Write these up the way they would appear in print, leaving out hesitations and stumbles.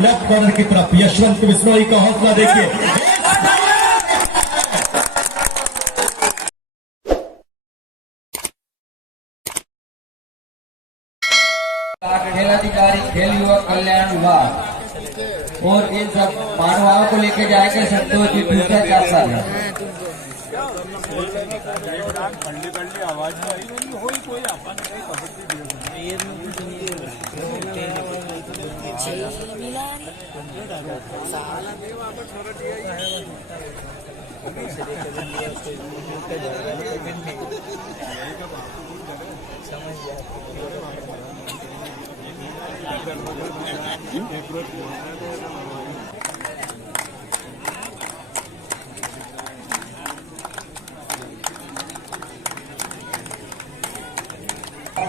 Left corner की तरफ यशवंत बिश्नोई का हौसला देखिए। खेल अधिकारी खेल युवक कल्याण विभाग और इन सब मानवाओं को लेके जाएंगे संतोष जी दूसरा 4 साल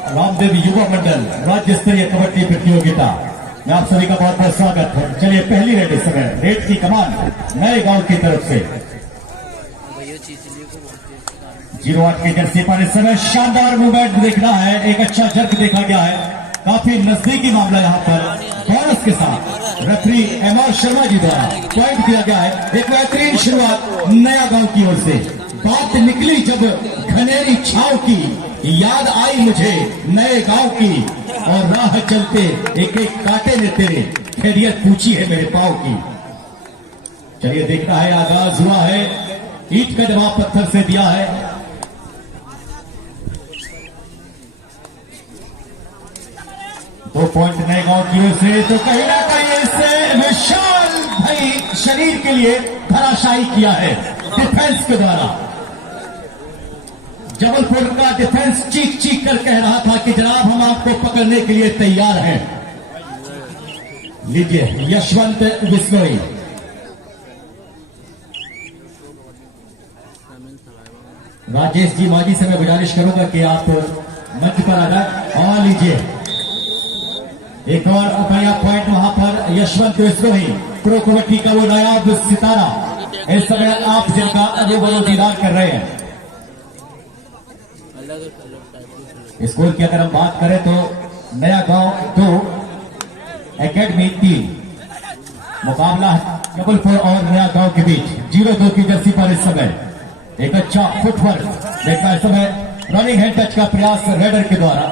रामदेव युवा मंडल राज्य स्तरीय कबड्डी प्रतियोगिता में आप सभी का बहुत बहुत स्वागत है। चलिए पहली रेड इस समय रेड की कमान नए गांव की तरफ से 08 की जर्सी पर इस समय शानदार मूवमेंट देखना है। एक अच्छा जर्क देखा गया है, काफी नजदीकी मामला यहाँ पर बोनस के साथ रेफरी एमआर शर्मा जी द्वारा पॉइंट किया गया है। एक बेहतरीन शुरुआत नया गांव की ओर से। बात निकली जब घनेरी छाव की, याद आई मुझे नए गांव की, और राह चलते एक एक कांटे ने तेरे खैरियत पूछी है मेरे पांव की। चलिए देखना है, आगाज हुआ है, ईंट का जवाब पत्थर से दिया है। दो पॉइंट नए गांव की ओर से, तो कहीं ना कहीं इससे विशाल भाई शरीर के लिए धराशायी किया है डिफेंस के द्वारा। जबलपुर का डिफेंस चीख चीख कर कह रहा था कि जनाब हम आपको पकड़ने के लिए तैयार हैं। लीजिए यशवंत बिश्नोई। राजेश जी माजी से मैं गुजारिश करूंगा कि आप मंच पर आ जाए और लीजिए एक और नया पॉइंट वहां पर यशवंत बिश्नोई प्रो कबड्डी का वो नायाब सितारा इस समय आप जिनका अजय दीदार कर रहे हैं। स्कूल की अगर हम बात करें तो नया गांव 2 एकेडमी 3 मुकाबला जबलपुर और नया गांव के बीच 0-2 की जर्सी पर इस समय एक अच्छा फुटवर्क देखा। इस समय रनिंग हैंड टच का प्रयास रेडर के द्वारा।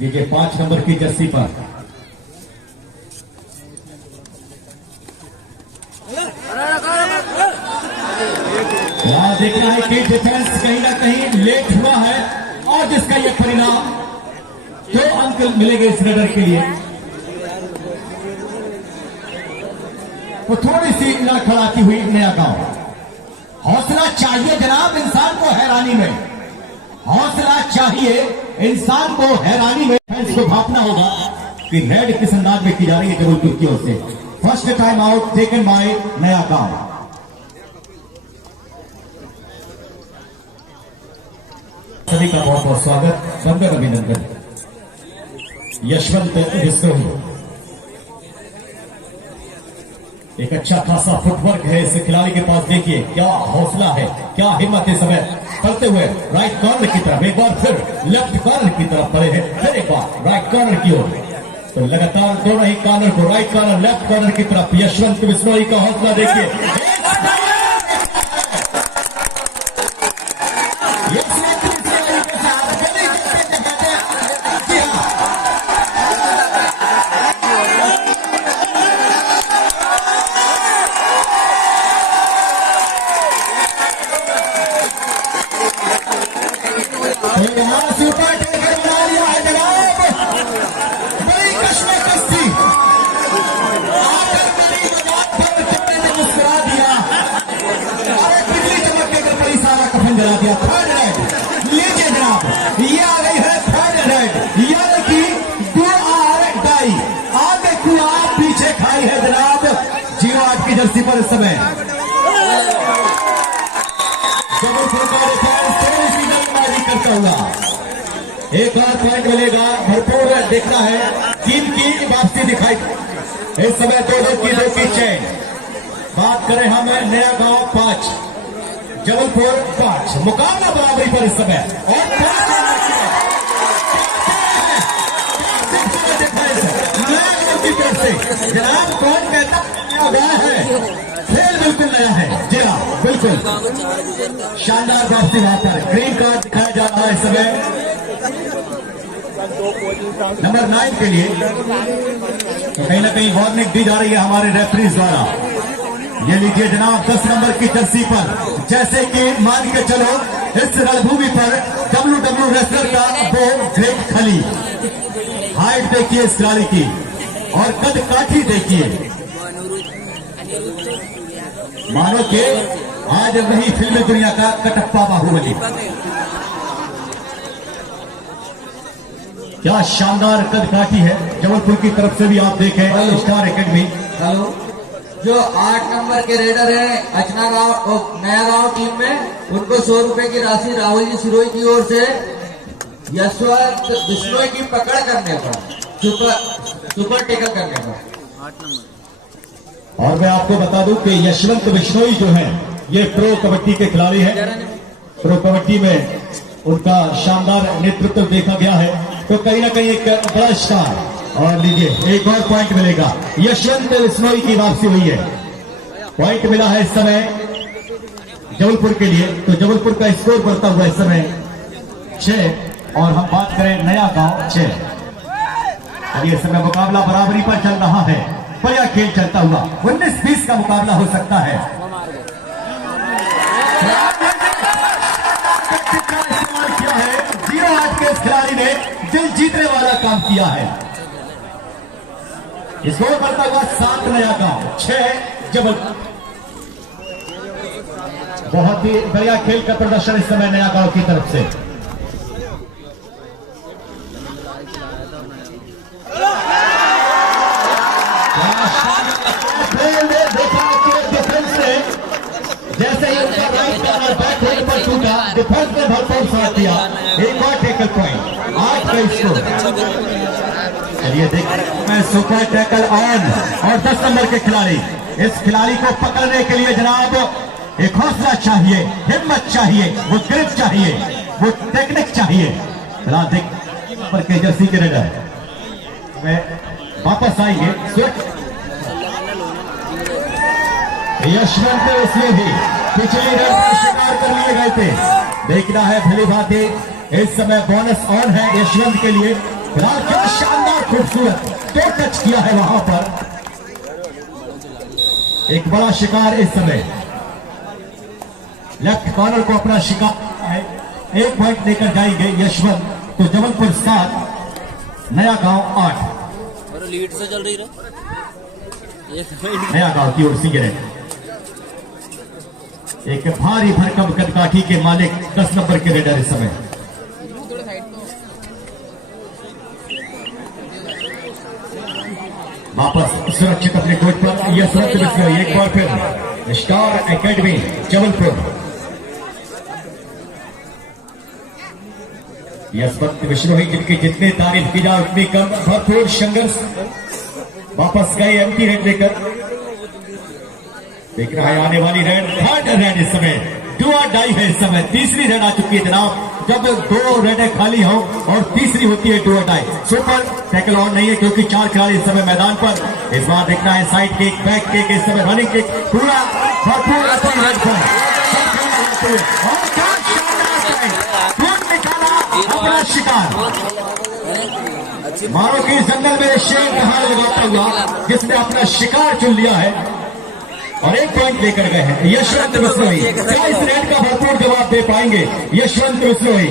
देखिए 5 नंबर की जर्सी पर यहां देखना है कि डिफेंस कहीं ना कहीं लेट हुआ है और जिसका यह परिणाम 2 अंक मिलेंगे इस रेडर के लिए। तो थोड़ी सी लड़खड़ाती हुई नया गांव। हौसला चाहिए जनाब इंसान को हैरानी में, हौसला चाहिए इंसान को हैरानी में। इसको भापना होगा कि रेड किस अंदाज में की जा रही है जबलपुर की ओर से। First time out taken by नया गांव। सभी का बहुत बहुत स्वागत, वंदन अभिनंदन। यशवंत बिश्नोई एक अच्छा खासा फुटवर्क है इस खिलाड़ी के पास। देखिए क्या हौसला है, क्या हिम्मत इस समय करते हुए राइट कॉर्नर की तरफ, एक बार फिर लेफ्ट कॉर्नर की तरफ पड़े हैं, फिर एक बार राइट कॉर्नर की ओर। तो लगातार दोनों ही कॉर्नर को, राइट कॉर्नर लेफ्ट कॉर्नर की तरफ यशवंत बिश्नोई का हौसला देखिए। जला दिया थर्ड रेड। लीजिए जनाब ये आ गई है थर्ड रेड, यानी कि 2 डाई आगे कुआ पीछे खाई है जनाब 08 की जर्सी पर इस समय। करता हुआ एक और पॉइंट मिलेगा, भरपूर देखना है। टीम की वापसी दिखाई इस समय 2-2 की चैन। बात करें हम नया गांव 5 जबलपुर 5, मुकाबला बराबरी पर इस समय और कौन कहता नया है? खेल बिल्कुल नया है जी हाँ, बिल्कुल शानदार वापसी वहां पर। ग्रीन कार्ड दिखाया जा रहा है इस समय नंबर 9 के लिए। तो कहीं ना कहीं वार्निंग दी जा रही है हमारे रेफरीज द्वारा। ये लीजिए जनाब 10 नंबर की जर्सी पर, जैसे कि मान के चलो इस रणभूमि पर WWE रेसलर का वो ग्रेट खली। हाइट देखिए इस खिलाड़ी की और कद काठी देखिए, मानो कि आज वही फिल्म दुनिया का कटप्पा बाहुबली। क्या शानदार कद काठी है जबलपुर की तरफ से भी आप देखें स्टार एकेडमी। हेलो, जो 8 नंबर के रेडर हैं अचना गांव और नया गांव टीम में, उनको 100 रुपए की राशि राहुल जी सिरोही की ओर से यशवंत बिश्नोई की पकड़ करने पर, सुपर टेकल करने पर। और मैं आपको बता दूं कि यशवंत बिश्नोई जो है ये प्रो कबड्डी के खिलाड़ी हैं। प्रो कबड्डी में उनका शानदार नेतृत्व देखा गया है। तो कहीं ना कहीं एक बड़ा स्टार। और लीजिए एक और पॉइंट मिलेगा, यशवंत बिश्नोई की वापसी हुई है। पॉइंट मिला है इस समय जबलपुर के लिए। तो जबलपुर का स्कोर बढ़ता हुआ इस समय 6 और हम बात करें नया गांव 6। और ये समय मुकाबला बराबरी पर चल रहा है, बढ़िया खेल चलता हुआ 19-20 का मुकाबला हो सकता है। 0-8 के इस खिलाड़ी ने दिल जीतने वाला काम किया है। स्कोर बढ़ता हुआ 7 नया गांव 6 जबलपुर। बहुत ही बढ़िया खेल का प्रदर्शन इस समय नया गांव की तरफ से। जैसे ही उनका राइट कॉर्नर बैक होने पर छूटा, डिफेंस ने भरपूर साथ दिया। एक और टैकल पॉइंट 8 का स्कोर। चलिए देखते हैं सुपर टैकल ऑन और 10 नंबर के खिलाड़ी। इस खिलाड़ी को पकड़ने के लिए जनाब एक हौसला चाहिए, हिम्मत चाहिए, वो ग्रिप चाहिए, वो टेक्निक चाहिए। फिलहाल देख पर के जर्सी के रेडर में वापस आएंगे। यशवंत इसमें भी पिछली रन का शिकार कर लिए गए थे। देखना है भली भांति इस समय बोनस ऑन है यशवंत के लिए। फिलहाल क्या शानदार खूबसूरत 2 टच किया है वहां पर। एक बड़ा शिकार इस समय लेफ्ट कॉर्नर को अपना शिकार है। 1 पॉइंट लेकर जाएंगे यशवंत। तो जबलपुर 7 नया गांव 8। लीड से चल रही रहे नया गांव की ओर सिगरेट। एक भारी भरकम कदकाठी के मालिक 10 नंबर के रेडर इस समय। वापस सुरक्षित अपने कोच पर यशवंत बिश्नोई। एक बार फिर स्टार एकेडमी जबलपुर। यशवंत बिश्नोई जिनकी जितनी तारीफ की जाए उतनी कम। भरपूर संघर्ष, वापस गए एम्प्टी रेड लेकर। देख रहा है आने वाली रेड, 3rd रेड इस समय डू और डाई है। इस समय 3री रेड आ चुकी है जनाब। जब 2 रेडें खाली हो और 3री होती है डू और डाई। सुपर टैकल ऑन नहीं है क्योंकि 4 खिलाड़ी इस समय मैदान पर। इस बार देखना है साइड किक, बैक किक, इस समय रनिंग किक, पूरा भरपूर रेड पर निकाला अपना शिकार। मारो की जंगल में शेर कहां लगाता हुआ जिसने अपना शिकार चुन लिया है और 1 पॉइंट लेकर गए हैं यशवंत बिश्नोई। क्या इस रेड का भरपूर जवाब दे पाएंगे यशवंत बिश्नोई?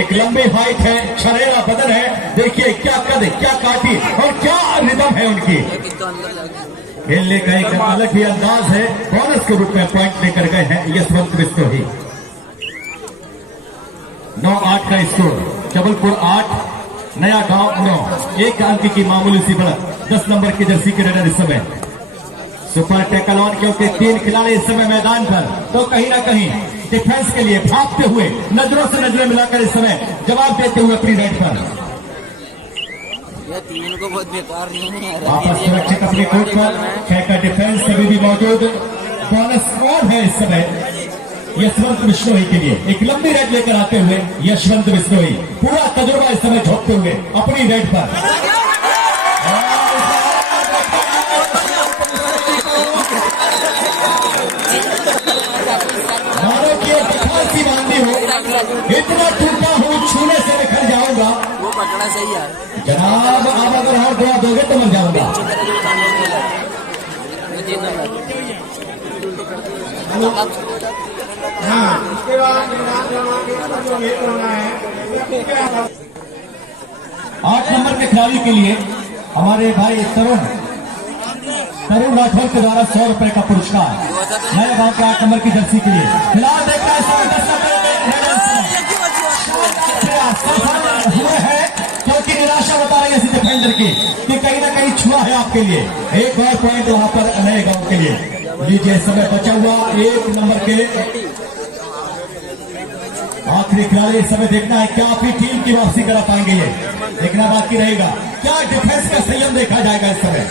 एक लंबी हाइट है, छरेरा बदन है, देखिए क्या कद, क्या काठी और क्या रिदम है उनकी। खेलने का एक अलग ही अंदाज है। बोनस के रूप में पॉइंट लेकर गए हैं यशवंत बिश्नोई। 9-8 का स्कोर। जबलपुर 8 नया गांव 9। 1 अंक की मामूली सी बढ़त 10 नंबर की जर्सी के रेडर इस समय। सुपर टैकल ऑन क्योंकि 3 खिलाड़ी इस समय मैदान पर। तो कहीं ना कहीं डिफेंस के लिए भागते हुए, नजरों से नजरें मिलाकर इस समय जवाब देते हुए अपनी रेड पर। ये 3 को बहुत बेकार नहीं है। वापस सुरक्षित अपने कोर्ट पर। 6 का डिफेंस अभी भी मौजूद। बोनस ऑन है इस समय यशवंत बिश्नोई के लिए। एक लंबी रेड लेकर आते हुए यशवंत बिश्नोई पूरा तजुर्बा इस समय झोंकते हुए अपनी रेड पर। अब अगर और दुआ दोगे तो मर जाऊंगा। हाँ, इसके बाद जो वेट होना है 8 नंबर के खिलाड़ी के लिए हमारे भाई तरुण राठौर के द्वारा 100 रुपए का पुरस्कार नए गांव के 8 नंबर की जर्सी के लिए। फिलहाल देखना है हुए हैं क्योंकि निराशा बता रही है इसी डिफेंडर की कि कहीं ना कहीं छुआ है आपके लिए। एक और पॉइंट वहां पर नए गांव के लिए। लीजिए समय बचा हुआ 1 नंबर के आखिरी खिलाड़ी। इस समय देखना है क्या अपनी टीम की वापसी करा पाएंगे, ये देखना बाकी रहेगा। क्या डिफेंस का संयम देखा जाएगा इस समय।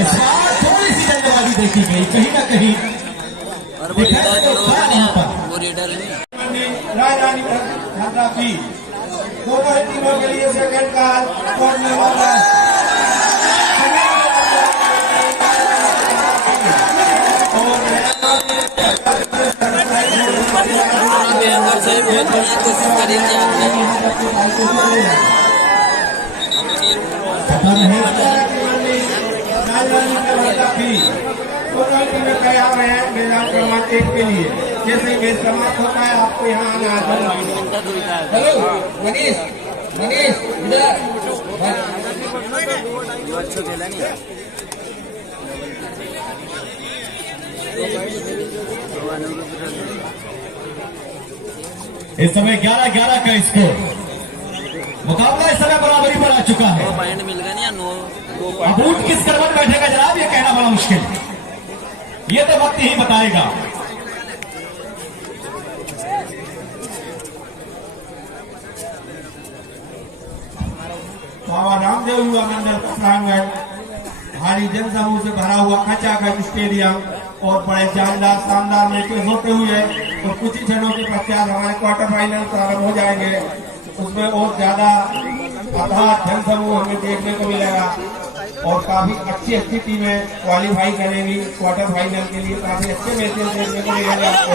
इस बार थोड़ी सी जल्दबाजी देखी गई कहीं ना कहीं। वो रेडर नहीं राजधानी झंडा की दोनों ही टीमों के लिए सेकंड का स्कोर में होगा। अंदर से बहुत बढ़िया कोशिश करेंगे आपने। राजधानी झंडा की दोनों ही टीमें तैयार हैं मैदान क्रमांक 1 के लिए। जैसे ही मैच समाप्त होता है आपको यहाँ आना है। हेलो मनीष इधर अच्छा खेला नहीं। इस समय 11-11 का स्कोर। मुकाबला इस समय बराबरी पर आ चुका है। पॉइंट मिल गया नहीं या 9 अब ऊट किस करवट बैठेगा जनाब, ये कहना बड़ा मुश्किल, ये तो वक्त ही बताएगा। बाबा रामदेव युवा मंडल प्रांगण भारी जनसमूह से भरा हुआ खचाखच स्टेडियम और बड़े जानदार शानदार मैचेस होते हुए और कुछ ही क्षणों के पश्चात हमारे क्वार्टर फाइनल प्रारंभ हो जाएंगे। उसमें और ज्यादा अथाह जनसमूह हमें देखने को मिलेगा और काफी अच्छी टीमें क्वालिफाई करेंगी क्वार्टर फाइनल के लिए। काफी अच्छे मैचेस देखने को मिलेंगे आपको।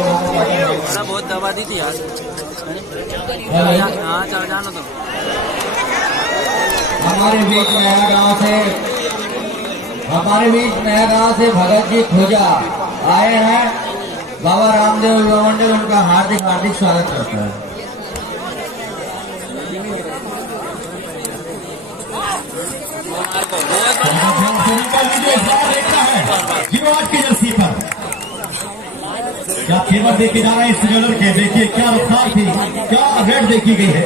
बहुत दबा दी थी आज। हाँ चल जाना तो हमारे बीच नया गांव से भगत जी खोजा आए हैं। बाबा रामदेव युवा मंडल उनका हार्दिक स्वागत करता है। जीरो 8 की जर्सी पर क्या फेवर देके जा रहा है इस रेडर के। देखिए क्या रफ्तार थी, क्या रेड देखी गई है।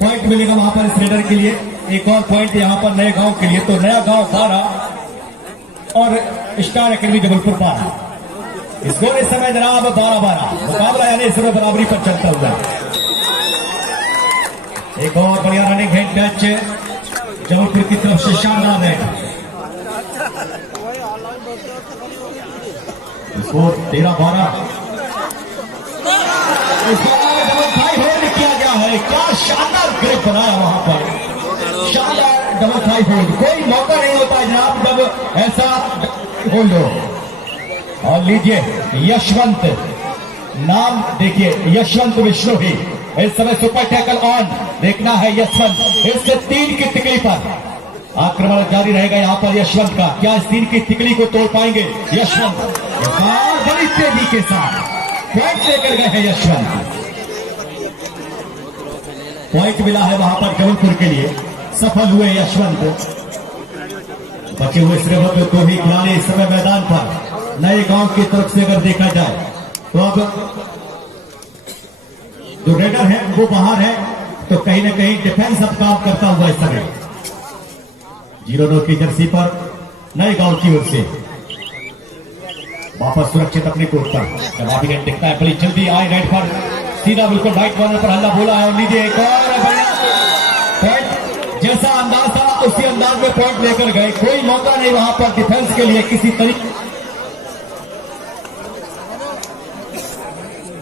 पॉइंट मिलेगा वहां पर इस रेडर के लिए। एक और पॉइंट यहां पर नए गांव के लिए। तो नया गांव 12 और स्टार एकेडमी जबलपुर 12। स्कोर इस समय जनाब 12-12 मुकाबला यानी इस समय बराबरी पर चलता हुआ। एक और बढ़िया रनिंग हेड टच जबलपुर की तरफ से शानदार है। स्कोर 13-12। किया गया है। क्या शानदार ग्रिप बनाया वहां पर, शानदार डबल 5 होल्ड। कोई मौका नहीं होता जनाब जब ऐसा होल्ड हो। और लीजिए यशवंत, नाम देखिए यशवंत विष्णु ही इस समय सुपर टैकल ऑन। देखना है यशवंत इससे 3 की तिकड़ी पर आक्रमण जारी रहेगा यहां पर यशवंत का। क्या इस 3 की तिकड़ी को तोड़ पाएंगे यशवंत? बड़ी तेजी के साथ पॉइंट लेकर गए हैं यशवंत। पॉइंट मिला है वहां पर जबलपुर के लिए। सफल हुए यशवंत। बचे हुए सिर्फ 2 ही खिलाड़ी इस समय मैदान पर नए गांव की तरफ से अगर देखा जाए तो अब जो रेडर है वो बाहर है, तो कहीं ना कहीं डिफेंस अब काम करता हुआ इस समय 0-9 की जर्सी पर नए गांव की ओर से वापस सुरक्षित अपने कोर्ट पर। जवाबी नेट दिखता है, बड़ी जल्दी आए नेट पर सीधा बिल्कुल राइट कॉर्नर पर हल्ला बोला है। और लीजिए एक और पॉइंट, जैसा अंदाज था उसी अंदाज में पॉइंट लेकर गए। कोई मौका नहीं वहां पर डिफेंस के लिए किसी तरीके।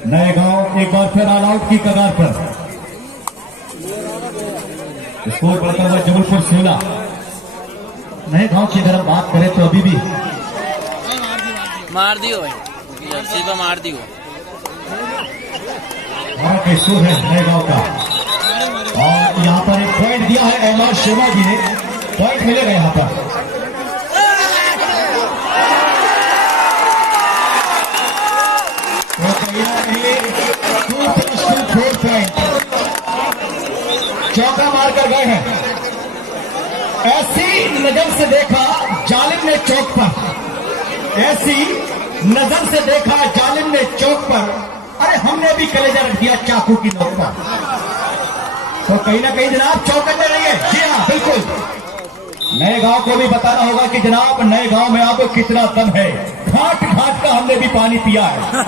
नए गांव एक बार फिर ऑल आउट की कगार पर। स्कोर बढ़ता हुआ जबलपुर 16। नए गांव की अगर हम बात करें तो अभी भी मार दियो भाई, जर्सी पर मार दियो। भारत का स्कोर है नए गांव का एमआर शर्मा जी ने पॉइंट मिलेगा यहाँ पर। चौका मारकर गए हैं। ऐसी नजर से देखा जालिम ने चौक पर, ऐसी नजर से देखा जालिम ने चौक पर, अरे हमने भी कलेजा रख दिया चाकू की नोक पर। तो कहीं ना कहीं जनाब चौकन्ने रहिए। जी हाँ बिल्कुल, नए गांव को भी बताना होगा कि जनाब नए गांव में आपको कितना दम है। घाट घाट का हमने भी पानी पिया है।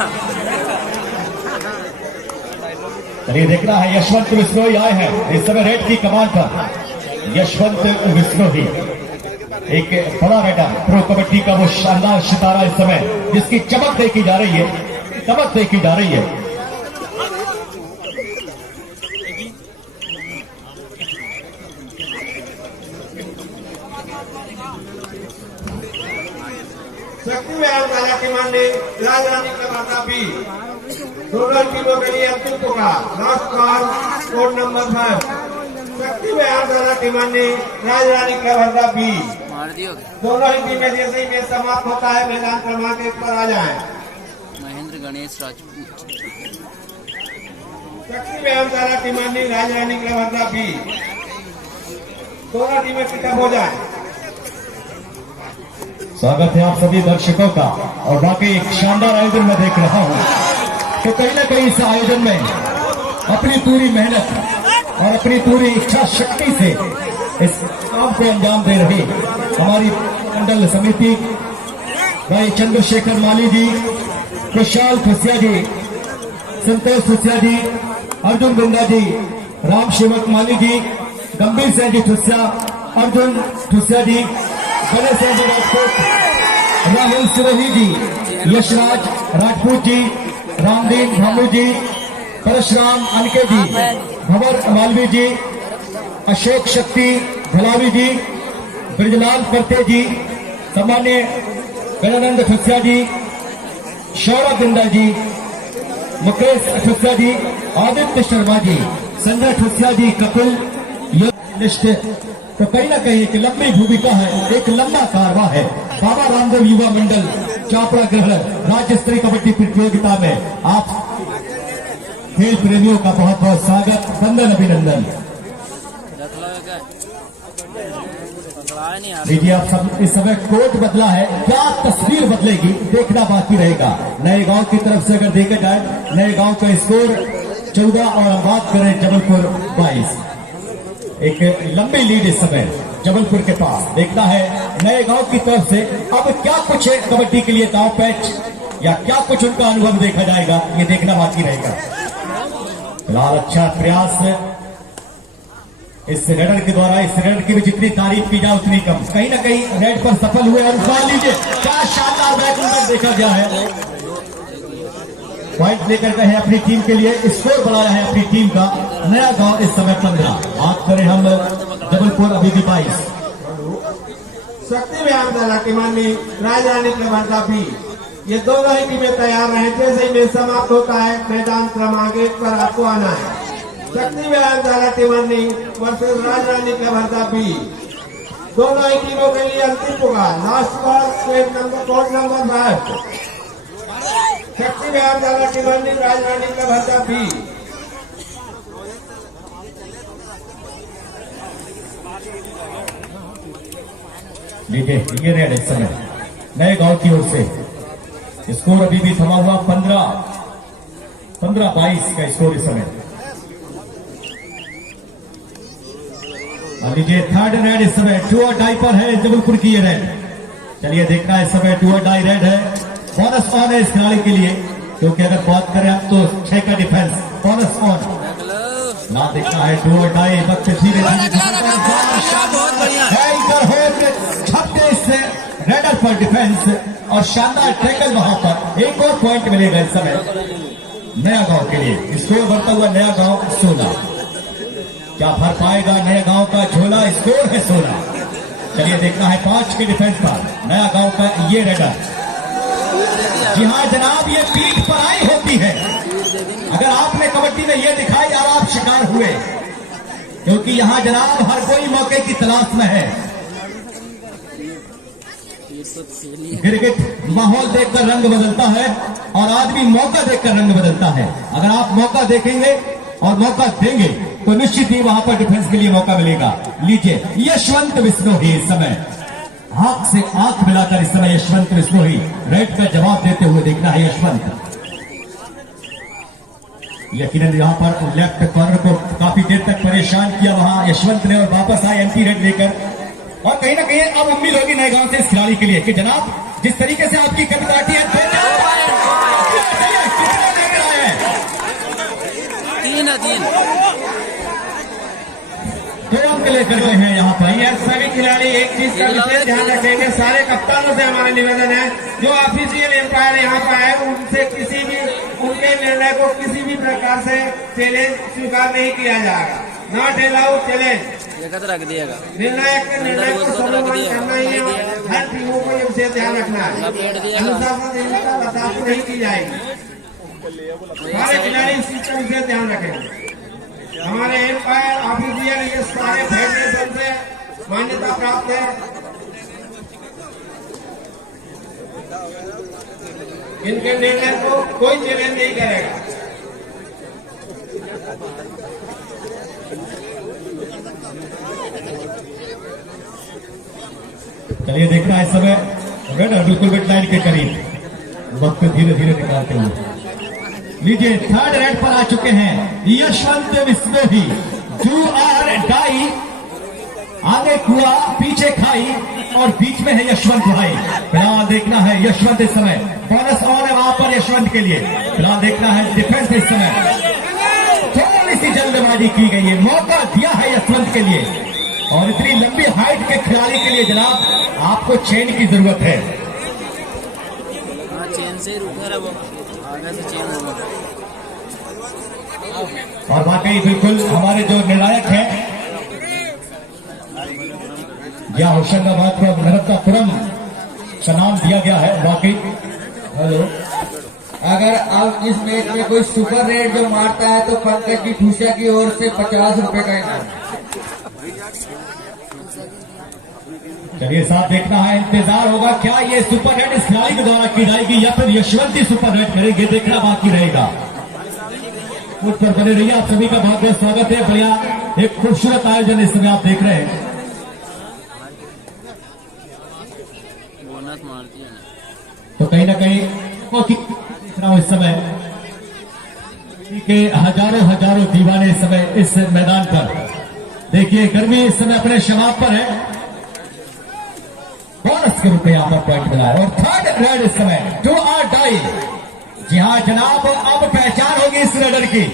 चलिए देखना है, यशवंत विश्नोई आए हैं इस समय रेड की कमान पर। यशवंत विश्नोई एक बड़ा रेडर, प्रो कबड्डी का वो शानदार सितारा इस समय जिसकी चमक देखी जा रही है, चमक देखी जा रही है। शक्ति व्यायाम कला की मांडी राजरानी का माता भी दोनों टीमों के लिए अंतिम पुकार लास्ट कॉल कोड नंबर 5। शक्ति व्यायाम कला की मांडी राजरानी का वर्दा भी मार दियो दोनों ही टीमें जैसे ही मैच समाप्त होता है मैदान क्रमांक 1 पर आ जाए। महेंद्र गणेश राजपूत। शक्ति व्यायाम कला की मांडी राजरानी का वर्दा भी दोनों टीमें पिटअप हो जाए। स्वागत है आप सभी दर्शकों का। और वाकई एक शानदार आयोजन मैं देख रहा हूं। तो कहीं ना कहीं इस आयोजन में अपनी पूरी मेहनत और अपनी पूरी इच्छा शक्ति से इस काम को अंजाम दे रही हमारी मंडल समिति भाई चंद्रशेखर माली जी, खुशहाल खुशिया जी, संतोष खुशिया जी, अर्जुन गुंडा जी, राम सेवक माली जी, गंभीर सिंह जी ठुसिया, अर्जुन ठुसिया जी, गणेश सिंह जी राजपूत, राहुल सिरोही जी, यशराज राजपूत जी, रामदीन भामू जी, परशुराम अनके जी, भंवर मालवी जी, अशोक शक्ति भलावी जी, ब्रजलाल परते जी, सामान्य गणानंद ठुसिया जी, शौरभ गुंडा जी, मुकेश ठुसिया जी, आदित्य शर्मा जी, संजय ठुसिया जी, कपिल लिस्ट। तो कहीं ना कहीं एक लंबी भूमिका है, एक लंबा कारवा है। बाबा रामदेव युवा मंडल चापड़ा ग्रहण राज्य स्तरीय कबड्डी प्रतियोगिता में आप खेल प्रेमियों का बहुत बहुत स्वागत, वंदन, अभिनंदन। देखिए आप सब इस समय कोच बदला है, क्या तस्वीर बदलेगी देखना बाकी रहेगा। नए गांव की तरफ से अगर देखा जाए, नए गांव का स्कोर 14 और हम बात करें जबलपुर 22। एक लंबी लीड इस समय जबलपुर के पास। देखना है नए गांव की तरफ से अब क्या कुछ है कबड्डी के लिए दांव पैच या क्या कुछ उनका अनुभव देखा जाएगा, ये देखना बाकी रहेगा। फिलहाल अच्छा प्रयास इस रेडर के द्वारा, इस रेडर की भी जितनी तारीफ की जाए उतनी कम। कहीं ना कहीं रेड पर सफल हुए और मान लीजिए क्या शानदार बैकग्राउंड देखा गया है। पॉइंट लेकर गए हैं अपनी टीम के लिए, स्कोर बनाया है अपनी टीम का। नया गांव इस समय 15, बात करें हम जबलपुर अभी भी 22। शक्ति व्यायाम दला की मानी राजरानी प्रबंधा भी ये दोनों ही टीमें तैयार रहे। जैसे ही मैच समाप्त होता है मैदान क्रमांक 1 पर आपको आना है। शक्ति व्यायाम दला की मानी वर्सेस राजरानी प्रबंधा भी दोनों ही टीमों के लिए अंतिम पुकार लास्ट कॉल कोड नंबर 5। शक्ति व्यायाम दला की मानी राजरानी प्रबंधा भी लीजिए ये रेड इस समय नए गांव की ओर से स्कोर अभी भी थमा हुआ 15-22 का स्कोर इस समय। मान लीजिए थर्ड रेड इस समय 2 और डाई पर है जबलपुर की ये रेड। चलिए देखना है इस समय 2 और डाई रेड है। बोनस ऑन है इस खिलाड़ी के लिए, क्योंकि अगर बात करें हम तो 6 का डिफेंस बोनस ऑन ना। देखना है 2 और डाई वक्त धीरे छपते इससे रेडर पर डिफेंस और शानदार टैकल वहां पर। एक और पॉइंट मिलेगा इस समय नया गांव के लिए। स्कोर बढ़ता हुआ नया गांव 16। क्या भर पाएगा नया गांव का झोला? स्कोर है 16। चलिए देखना है 5 के डिफेंस पर नया गांव का ये रेडर। जी हाँ जनाब, ये पीठ पर आई होती है। अगर आपने कबड्डी में ये दिखाई और आप शिकार हुए क्योंकि यहाँ जनाब हर कोई मौके की तलाश में है। क्रिकेट माहौल देखकर रंग बदलता है और आदमी मौका देखकर रंग बदलता है। अगर आप मौका देखेंगे और मौका देंगे तो निश्चित ही वहां पर डिफेंस के लिए मौका मिलेगा। लीजिए यशवंत बिश्नोई इस समय आंख से आंख मिलाकर इस समय यशवंत बिश्नोई रेड का जवाब देते हुए देखना है यशवंत। यकीनन यहां पर लेफ्ट कॉर्नर को काफी देर तक परेशान किया वहां यशवंत ने और वापस आए एंटी रेड लेकर। और कहीं ना कहीं अब उम्मीद होगी नए गांव से इस खिलाड़ी के लिए कि जनाब जिस तरीके से आपकी कदकाठी है 3 2 अंक लेकर गए हैं यहाँ पर। ये सभी खिलाड़ी एक चीज का विशेष ध्यान रखेंगे, सारे कप्तानों से हमारा निवेदन है जो ऑफिशियल एम्पायर यहाँ पर है उनसे किसी भी उनके निर्णय को किसी भी प्रकार से चैलेंज स्वीकार नहीं किया जाएगा। Not allowed challenge. रख दिएगा निर्णायक के निर्णय को सम्मान करना ही है। हर टीमों को ये विशेष ध्यान रखना है। अनुशासनहीनता बर्दाश्त नहीं की जाएगी। सारे खिलाड़ी इस चीज का विशेष ध्यान रखेंगे। हमारे एम्पायर ऑफिशियल ये सारे फेडरेशन से मान्यता प्राप्त है। इनके निर्णय को कोई चैलेंज नहीं करेगा। चलिए देखना है इस समय रेड बिल्कुल मिड लाइन के करीब वक्त धीरे धीरे निकालते हुए। लीजिए थर्ड रेड पर आ चुके हैं Yashwant Bishnoi. Do or die, आगे कुआ पीछे खाई और बीच में है यशवंत भाई। फिलहाल देखना है यशवंत इस समय बोनस ऑन है वहां पर यशवंत के लिए। फिलहाल देखना है डिफेंस इस समय थोड़ी सी जल्दबाजी की गई है, मौका दिया है यशवंत के लिए। और इतनी लंबी हाइट के खिलाड़ी के लिए जनाब आपको चेन की जरूरत है। चेन से रुका रहा वो आगे से चेन होगा। और वाकई बिल्कुल हमारे जो निर्णायक हैं या होशंगाबाद को नरत्तापुरम का नाम दिया गया है। वाकई हेलो, अगर अब इस मैच में कोई सुपर रेड जो मारता है तो पंकज जी ठूसिया की ओर से 50 रुपए का इनाम। चलिए साथ देखना है, इंतजार होगा क्या ये सुपर रेड इस खिलाड़ी के द्वारा की जाएगी या फिर यशवंत ही सुपर रेड करेंगे, देखना बाकी रहेगा। उस पर बने रहिए। आप सभी का बहुत बहुत स्वागत है। बढ़िया एक खूबसूरत आयोजन इस समय आप देख रहे हैं। बोनस मारती है तो कहीं ना कहीं देख रहा हूं इस समय के हजारों दीवाने इस समय इस मैदान पर। देखिए गर्मी इस समय अपने शमाब पर है। बोनस के रूप में यहाँ पर पॉइंट मिला है और थर्ड रेड इस समय डू आर डाई। जी हाँ जनाब, अब पहचान होगी इस रेडर की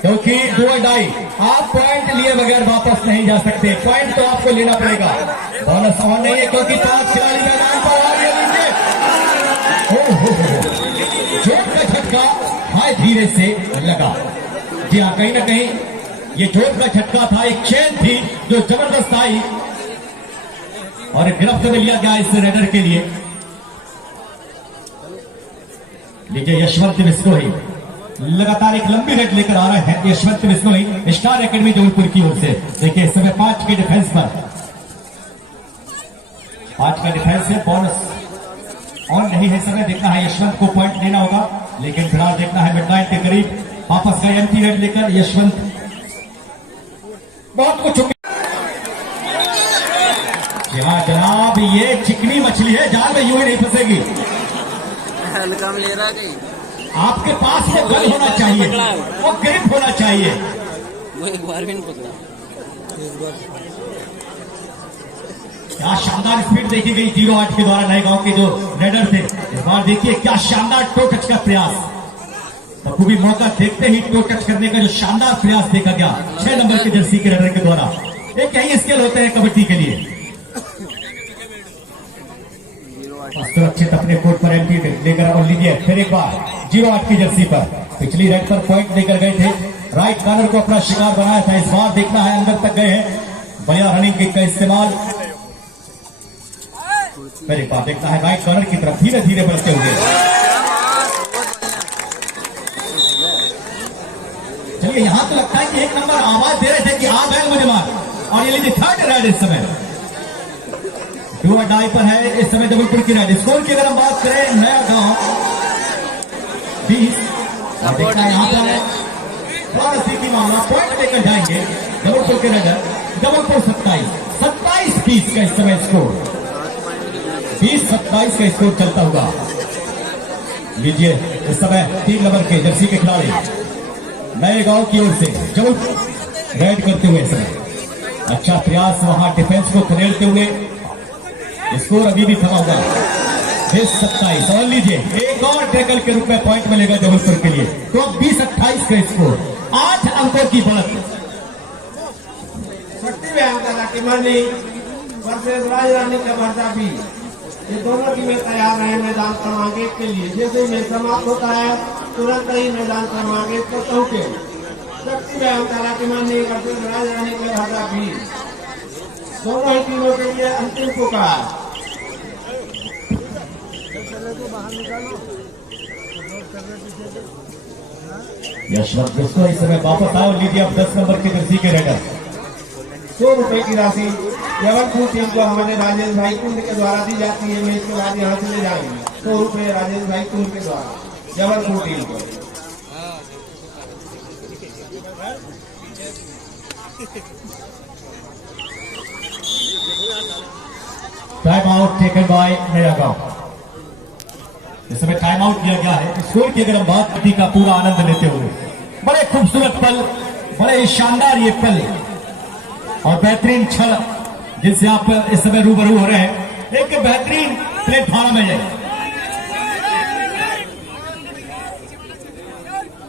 क्योंकि डू और डाई आप पॉइंट लिए बगैर वापस नहीं जा सकते। पॉइंट तो आपको लेना पड़ेगा। बोनस ऑन नहीं है क्योंकि 5 खिलाड़ी मैदान पर आ गए। चोट का झटका हाय धीरे से लगा। जी हाँ कहीं ना कहीं ये चोट का झटका था, एक चेन थी जो जबरदस्त आई और गिरफ्त में लिया गया इस रेडर के लिए। लीजिए यशवंत बिश्नोई लगातार एक लंबी रेड लेकर आ रहे हैं। यशवंत बिश्नोई स्टार एकेडमी जबलपुर की ओर से। देखिए इस समय 5 के डिफेंस पर 5 का डिफेंस है। बोनस ऑन नहीं है समय। देखना है यशवंत को पॉइंट लेना होगा लेकिन फिलहाल देखना है मिडनाइट के करीब वापस गए एंटी रेड लेकर यशवंत। बहुत कुछ हाँ जनाब, ये चिकनी मछली है, जाल में यूं ही नहीं फंसेगी। हल्का में ले रहा है कहीं। आपके पास वो गल होना चाहिए, वो ग्रिप होना चाहिए। वो एक बार भी नहीं पकड़ा। क्या शानदार स्पीड देखी गई 08 के द्वारा नए गांव के जो रेडर थे। इस बार देखिए क्या शानदार टो टच का प्रयास। बखूबी मौका देखते ही टो टच करने का जो शानदार प्रयास देखा गया 6 नंबर के जर्सी के रेडर के द्वारा। एक यही स्किल होते हैं कबड्डी के लिए। सुरक्षित अपने कोर्ट पर एंट्री लेकर और लीजिए फिर एक बार 08 की जर्सी पर पिछली रेड पर पॉइंट लेकर गए थे। राइट कॉर्नर को अपना शिकार बनाया था। इस बार देखना है अंदर तक गए हैं। बढ़िया रनिंग किक का इस्तेमाल। फिर एक बार देखना है राइट कॉर्नर की तरफ धीरे धीरे बढ़ते हुए। चलिए यहां तो लगता है कि 1 नंबर आवाज दे रहे थे कि आ गए मुझे मार। लीजिए थर्ड रेड इस समय डू और डाई पर है इस समय जबलपुर की रेड। स्कोर की अगर हम बात करें नया गांव 20 देखना यहाँ पर है थोड़ा सी मामला पॉइंट लेकर जाएंगे जबलपुर के रेडर। जबलपुर 27-20 का इस समय स्कोर 20-27 का स्कोर चलता हुआ। लीजिए इस समय 3 नंबर के जर्सी के खिलाड़ी नए गांव की ओर से जबलपुर रेड करते हुए समय अच्छा प्रयास वहां डिफेंस को खदेड़ते हुए स्कोर अभी भी थमा हुआ 20-27। और लीजिए एक और टैकल के रूप में पॉइंट मिलेगा जबलपुर के लिए तो अब 20-28 का स्कोर 8 अंकों की बढ़त। छठी व्यायाम कला की मरनी वर्सेस राजरानी का भरता भी ये दोनों टीमें तैयार रहे मैदान क्रमांक 1 के लिए। जैसे ही मैच समाप्त होता है तुरंत ही मैदान क्रमांक 1 को पहुंचे। शक्ति व्यायाम कला की मरनी वर्सेस राजरानी का भरता भी दोनों ही टीमों के लिए अंतिम पुकार। यशवंत दोस्तों इस समय वापस आओ। लीजिए अब 10 नंबर के जर्सी के रेडर 100 रुपए की राशि जबलपुर टीम को हमारे राजेश भाई कुंड के द्वारा दी जाती है। मैच के बाद यहाँ से ले जाएंगे 100 रुपए राजेश भाई कुंड के द्वारा जबलपुर टीम को। टाइम आउट टेकन बाय नया गांव। इस समय टाइम आउट किया गया है। स्कोर की अगर हम बात पार्टी का पूरा आनंद लेते हुए बड़े खूबसूरत पल बड़े ही शानदार ये पल और बेहतरीन छल जिनसे आप इस समय रूबरू हो रहे हैं एक बेहतरीन प्लेटफॉर्म है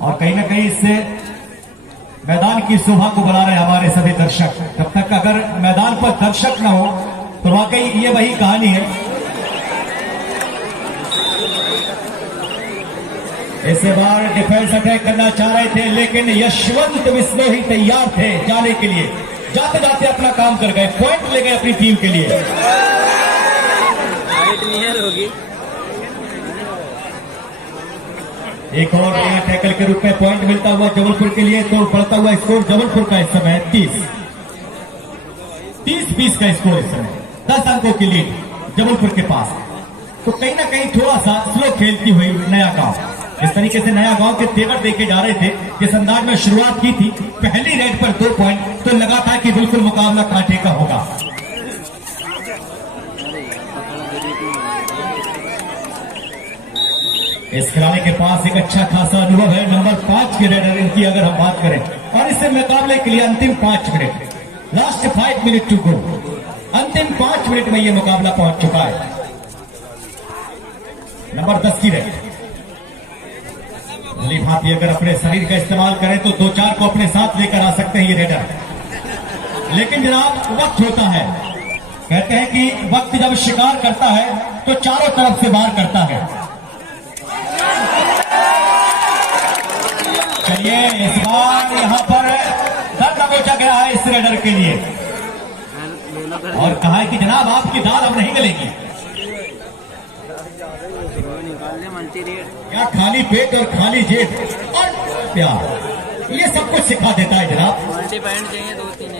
और कहीं ना कहीं इससे मैदान की शोभा को बढ़ा रहे हमारे सभी दर्शक। जब तक अगर मैदान पर दर्शक न हो तो वाकई ये वही कहानी है। इस बार डिफेंस अटैक करना चाह रहे थे लेकिन यशवंत बिश्नोई तैयार थे जाने के लिए। जाते जाते अपना काम कर गए पॉइंट ले गए अपनी टीम के लिए। होगी एक और नया टैकल के रूप में पॉइंट मिलता हुआ जबलपुर के लिए तो बढ़ता हुआ स्कोर जबलपुर का इस समय 30-20 का स्कोर इस समय 10 अंकों की लीड जबलपुर के पास। तो कहीं ना कहीं थोड़ा सा स्लो खेलती हुई नया गांव इस तरीके से नया गांव के तेवर देखे जा रहे थे जिस अंदाज में शुरुआत की थी पहली रेड पर 2 पॉइंट तो लगा था कि बिल्कुल मुकाबला कांटे का होगा। इस खिलाड़ी के पास एक अच्छा खासा अनुभव है। नंबर 5 के रेडर इनकी अगर हम बात करें और इससे मुकाबले के लिए अंतिम 5 minute last 5 minute to go. अंतिम 5 मिनट में यह मुकाबला पहुंच चुका है। नंबर 10 की रेड भली भांति अगर अपने शरीर का इस्तेमाल करें तो 2-4 को अपने साथ लेकर आ सकते हैं ये रेडर। लेकिन जनाब वक्त होता है कहते हैं कि वक्त जब शिकार करता है तो चारों तरफ से वार करता है। चलिए इस बार यहाँ पर दर दबोचा गया है इस रेडर के लिए और कहा है कि जनाब आपकी दाल अब नहीं मिलेगी। क्या खाली पेट और खाली जेब और प्यार ये सब कुछ सिखा देता है जनाब। मल्टी पॉइंट चाहिए 2-3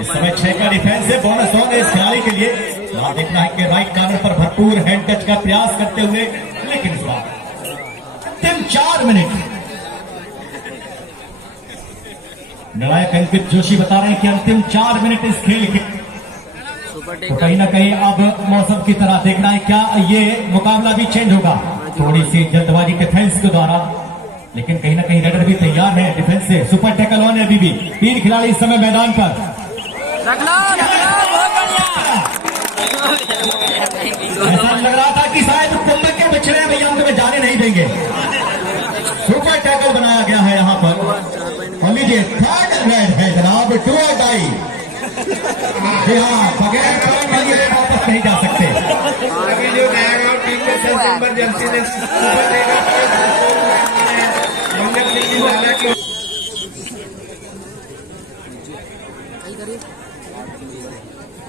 इस समय 6 का डिफेंस है। बोनस ऑन है इस खिलाड़ी के लिए। वहां देखना है कि राइट कॉर्नर पर भरपूर हैंड टच का प्रयास करते हुए लेकिन इस बार अंतिम 4 मिनट निर्णायक अंकित जोशी बता रहे हैं कि अंतिम 4 मिनट इस खेल के तो कहीं ना कहीं अब मौसम की तरह देखना है क्या ये मुकाबला भी चेंज होगा थोड़ी सी जल्दबाजी डिफेंस के द्वारा। लेकिन कहीं ना कहीं रेडर भी तैयार है डिफेंस से। सुपर टैकल ऑन है अभी भी 3 खिलाड़ी इस समय मैदान पर। ऐसा लग रहा था कि शायद कुंभ के बिछड़े भैया हम तुम्हें जाने नहीं देंगे। सुपर टैकल बनाया गया है यहाँ पर और लीजिए थर्ड रेड है जनाब 2 और डाई। जी हाँ बगैर पॉइंट लिए वापस नहीं जा सकते। अभी जो नया गांव टीम में 10 नंबर जर्सी ने सुपर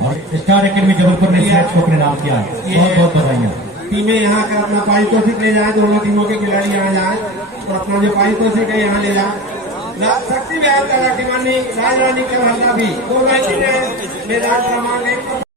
और स्टार एकेडमी जबलपुर ने इस मैच को अपने नाम किया है। बहुत बहुत बधाइयाँ। टीमें यहाँ का अपना पारितोषिक ले जाए। दोनों टीमों के खिलाड़ी यहाँ जाए तो अपना जो पारितोषिक है यहाँ ले जाए शक्ति बयान करा कि मानी राजरानी का हल्ला भी 2 मैदान क्रमांक 1